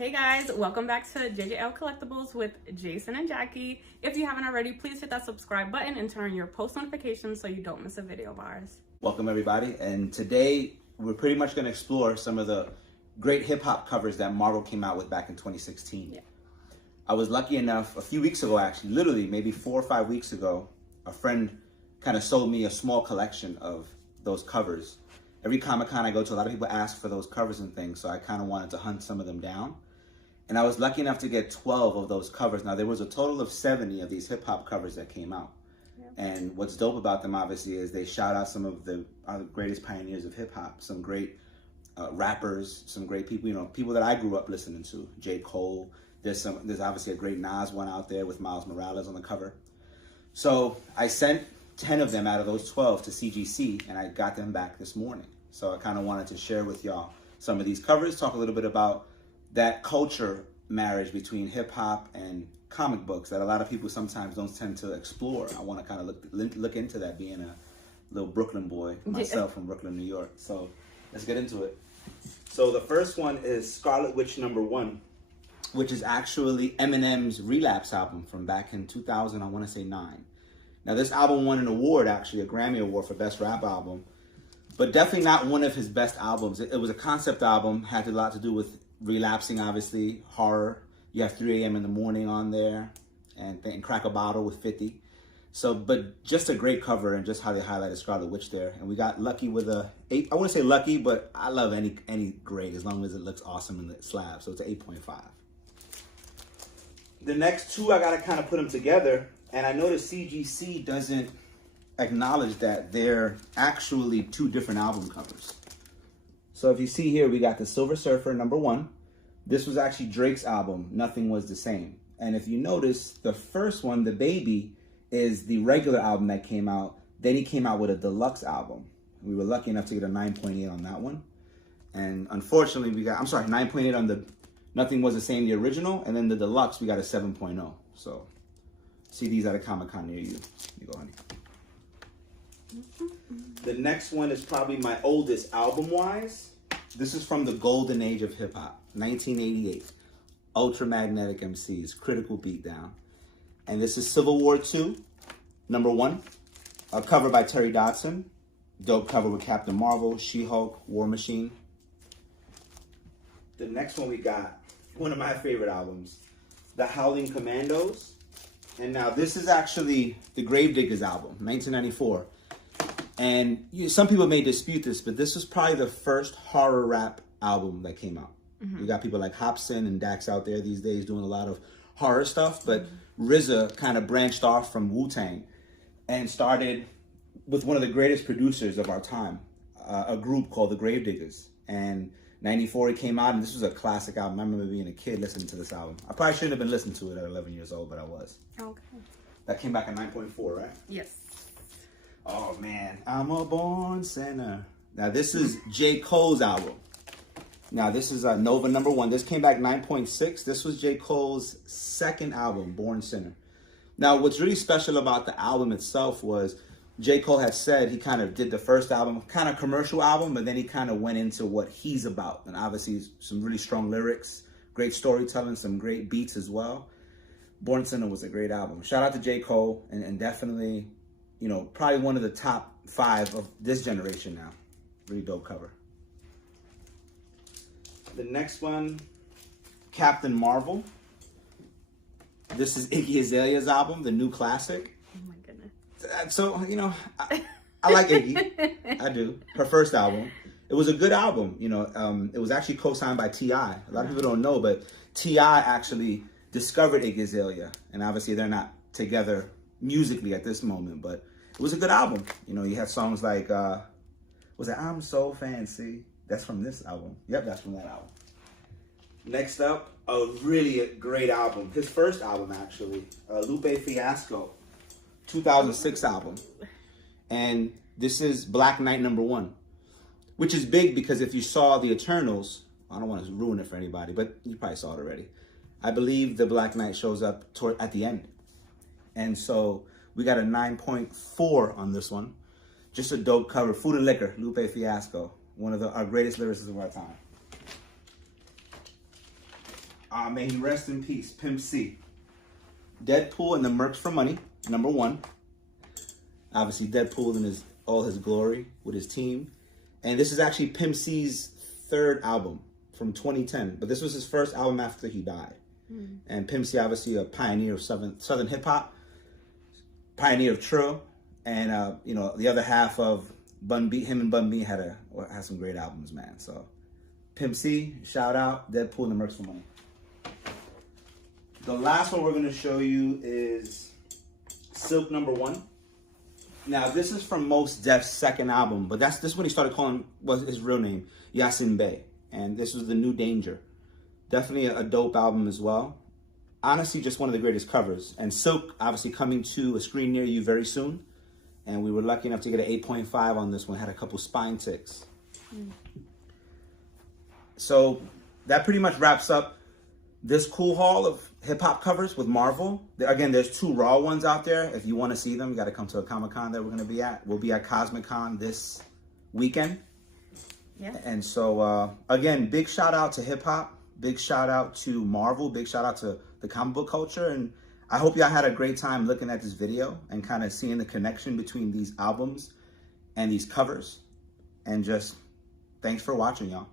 Hey guys, welcome back to JJL Collectibles with Jason and Jackie. If you haven't already, please hit that subscribe button and turn on your post notifications so you don't miss a video of ours. Welcome everybody, and today we're pretty much going to explore some of the great hip-hop covers that Marvel came out with back in 2016. Yeah. I was lucky enough, a few weeks ago actually, literally maybe 4 or 5 weeks ago, a friend kind of sold me a small collection of those covers. Every Comic-Con I go to, a lot of people ask for those covers and things, so I kind of wanted to hunt some of them down. And I was lucky enough to get 12 of those covers. Now, there was a total of 70 of these hip-hop covers that came out. Yeah. And what's dope about them, obviously, is they shout out some of the greatest pioneers of hip-hop, some great rappers, some great people, you know, people that I grew up listening to. J. Cole, there's obviously a great Nas one out there with Miles Morales on the cover. So I sent 10 of them out of those 12 to CGC, and I got them back this morning. So I kind of wanted to share with y'all some of these covers, talk a little bit about that culture marriage between hip hop and comic books that a lot of people sometimes don't tend to explore. I want to kind of look into that, being a little Brooklyn boy myself from Brooklyn, New York. So let's get into it. So the first one is Scarlet Witch #1, which is actually Eminem's Relapse album from back in 2000, I want to say 9. Now this album won an award, actually a Grammy Award for Best Rap Album, but definitely not one of his best albums. It was a concept album, had a lot to do with relapsing, obviously, horror. You have 3 a.m. in the morning on there, and Crack a Bottle with 50. So, but just a great cover, and just how they highlighted Scarlet Witch there. And we got lucky with a 8. I wouldn't say lucky, but I love any grade as long as it looks awesome in the slab. So it's an 8.5. The next two, I gotta kind of put them together, and I noticed CGC doesn't acknowledge that they're actually 2 different album covers. So if you see here, we got the Silver Surfer #1. This was actually Drake's album, Nothing Was the Same. And if you notice, the first one, The Baby, is the regular album that came out. Then he came out with a deluxe album. We were lucky enough to get a 9.8 on that one. And unfortunately, 9.8 on the Nothing Was the Same, the original. And then the deluxe, we got a 7.0. So see these at a Comic-Con near you. You go, honey. The next one is probably my oldest album-wise. This is from the golden age of hip-hop, 1988. Ultramagnetic MCs, Critical Beatdown. And this is Civil War II, #1. A cover by Terry Dodson. Dope cover with Captain Marvel, She-Hulk, War Machine. The next one we got, one of my favorite albums, The Howling Commandos. And now this is actually the Gravediggers album, 1994. And some people may dispute this, but this was probably the first horror rap album that came out. You got people like Hobson and Dax out there these days doing a lot of horror stuff, but RZA kind of branched off from Wu-Tang and started with one of the greatest producers of our time, a group called the Gravediggers. And 94 it came out, and this was a classic album. I remember being a kid listening to this album. I probably shouldn't have been listening to it at 11 years old, but I was. Okay. That came back at 9.4, right? Yes. Oh man, I'm a born sinner. Now this is J. Cole's album. Now this is Nova #1. This came back 9.6. This was J. Cole's second album, Born Sinner. Now what's really special about the album itself was J. Cole had said he kind of did the first album, kind of commercial album, but then he kind of went into what he's about. And obviously some really strong lyrics, great storytelling, some great beats as well. Born Sinner was a great album. Shout out to J. Cole, and definitely, you know, probably one of the top 5 of this generation now. Really dope cover. The next one, Captain Marvel. This is Iggy Azalea's album, the new classic. Oh my goodness. So, you know, I like Iggy. I do. Her first album. It was a good album. You know, it was actually co-signed by T.I. A lot of people don't know, but T.I. actually discovered Iggy Azalea. And obviously they're not together musically at this moment, but it was a good album. You know, you had songs like, was it I'm So Fancy? That's from this album. Yep, that's from that album. Next up, a really great album. His first album, actually. Lupe Fiasco, 2006 album. And this is Black Knight #1, which is big because if you saw The Eternals, I don't want to ruin it for anybody, but you probably saw it already. I believe the Black Knight shows up at the end. And so we got a 9.4 on this one. Just a dope cover. Food and Liquor, Lupe Fiasco. One of our greatest lyricists of our time. May he rest in peace, Pimp C. Deadpool and the Mercs for Money, #1. Obviously, Deadpool in all his glory with his team. And this is actually Pimp C's 3rd album from 2010. But this was his first album after he died. And Pimp C, obviously a pioneer of Southern hip-hop, pioneer of Trill. And, you know, the other half of Bun B, him and Bun B had some great albums, man. So, Pimp C, shout out. Deadpool and the Mercs for Money. The last one we're going to show you is Silk #1. Now, this is from Mos Def's 2nd album, but this is when he started calling was his real name, Yasin Bey. And this was The New Danger. Definitely a dope album as well. Honestly, just one of the greatest covers. And Silk, obviously, coming to a screen near you very soon. And we were lucky enough to get an 8.5 on this one. Had a couple spine ticks. So that pretty much wraps up this cool haul of hip-hop covers with Marvel. Again, there's 2 raw ones out there. If you want to see them, you got to come to a Comic-Con that we're going to be at. We'll be at Cosmic Con this weekend. Yeah. And so, again, big shout out to hip-hop. Big shout out to Marvel. Big shout out to the comic book culture. And I hope y'all had a great time looking at this video and kind of seeing the connection between these albums and these covers. And just thanks for watching, y'all.